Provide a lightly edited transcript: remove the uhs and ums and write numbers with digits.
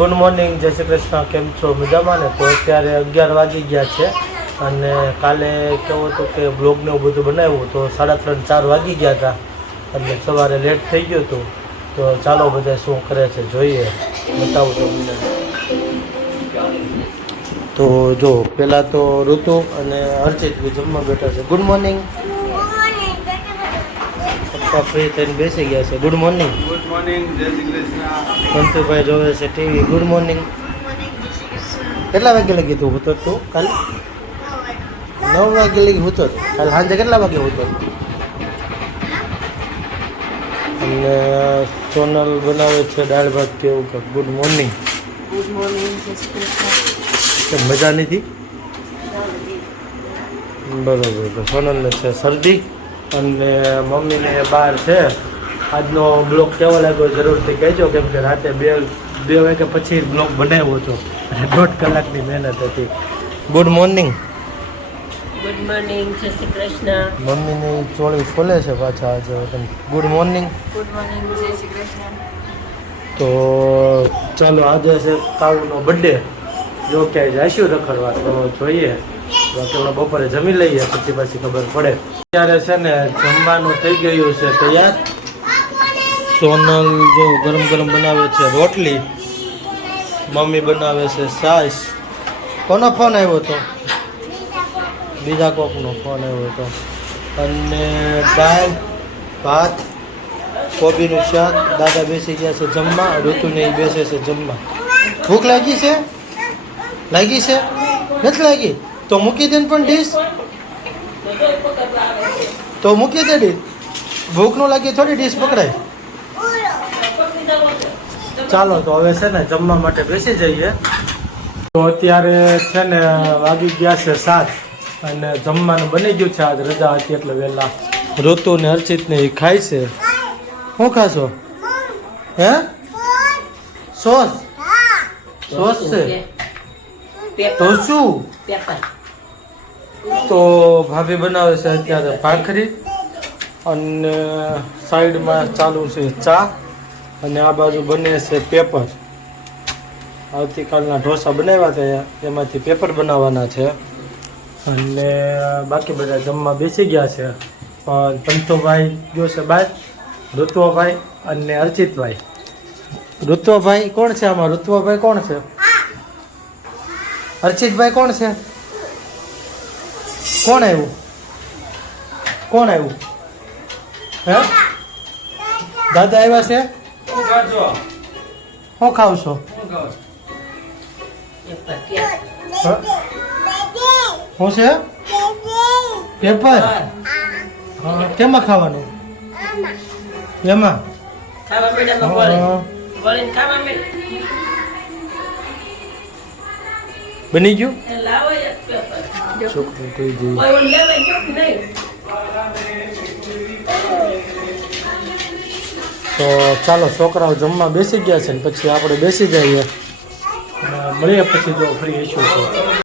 Good morning, જય શ્રી કૃષ્ણ. કેમ છો? મજામાં ને? તો અત્યારે 11 વાગી ગયા છે અને કાલે કેવું હતું કે બ્લોગને એવું બધું બનાવ્યું તો 3:30-4 વાગી ગયા હતા એટલે સવારે લેટ થઈ ગયું હતું. તો ચાલો બધા શું કરે છે જોઈએ, બતાવું તમને. તો જો પહેલાં તો ઋતુ અને અર્ચિત જમવા બેઠા છે. Good morning. પપ્પા ફ્રી થઈને બેસી ગયા છે. Good morning. ગુડ મોર્નિંગ, જય શ્રી કૃષ્ણ. કંતુભાઈ જોવે છે ટીવી. Good morning. કેટલા વાગે લગી તું હતો? તું કાલે 9 વાગે લગી હતો. કાલે સાંજે કેટલા વાગે હતો? અને સોનલ બનાવે છે દાળ ભાત કેવું કે. Good morning. ગુડ મોર્નિંગ, જય શ્રી કૃષ્ણ. મજા નથી બરોબર. તો સોનલને છે શરદી અને મમ્મીને બહાર છે. આજનો બ્લોગ કેવો લાગ્યો જરૂરથી કહેજો, કેમ કે રાતે બે વાગે પછી બ્લોગ બનાવ્યો હતો અને 1.5 કલાકની મહેનત હતી. Good morning. ગુડ મોર્નિંગ, જય શ્રી કૃષ્ણ. મમ્મીની ચોળી ખોલે છે પાછા આજે. Good morning. ગુડ મોર્નિંગ, જય શ્રી કૃષ્ણ. તો ચાલો, આજે છે કાઉનો બર્થડે. જો ક્યાંય જઈશું રખડવા તો જોઈએ. બાકી આપણે બપોરે જમી લઈએ પછી ખબર પડે. અત્યારે છે ને જમવાનું થઈ ગયું છે તૈયાર. સોનલ જો ગરમ ગરમ બનાવે છે રોટલી, મમ્મી બનાવે છે છાશ. કોનો ફોન આવ્યો હતો? બીજા કોકનો ફોન આવ્યો હતો. અને દાળ ભાત કોબીનું શાક. દાદા બેસી ગયા છે જમવા, ઋતુને એ બેસે છે જમવા. ભૂખ લાગી છે? લાગી છે? નથી લાગી તો મૂકી દે ને પણ ડીશ. તો મૂકી દે ડીશ. ભૂખ ન લાગી થોડી ડીશ પકડાય. ચાલો તો હવે છે ને જમવા માટે બેસી જઈએ. તો અત્યારે છે ને વાગી ગયા છે 7 અને જમવાનું બની ગયું છે. આજ રજા હતી એટલે વહેલા. ઋતુ ને અર્ચિત ને એ ખાય છે. શું ખાશો? હે? સોસ? સોસ છે તો શું? તો ભાભી બનાવે છે અત્યારે ભાખરી અને સાઈડમાં ચાલુ છે ચા અને આ બાજુ બને છે પેપર. આવતીકાલના ઢોસા બનાવ્યા હતા એમાંથી પેપર બનાવવાના છે. અને બાકી બધા જમવા બેસી ગયા છે. પણ પંથુભાઈ ગયો છે બહાર, ઋત્વભાઈ અને અર્ચિતભાઈ. ઋત્વભાઈ કોણ છે આમાં? ઋત્વભાઈ કોણ છે? અર્ચિતભાઈ કોણ છે? કોણ આવ્યું? કોણ આવ્યું? હે? દાદા આવ્યા છે? શું ખાવ છો? શું છે? પેપર. કેમાં ખાવાનું? એમાં બની ગયું? છોકરું કહી દઈએ. તો ચાલો, છોકરાઓ જમવા બેસી ગયા છે ને પછી આપણે બેસી જઈએ. મળીએ પછી જો ફ્રી ઇશ્યુ છે.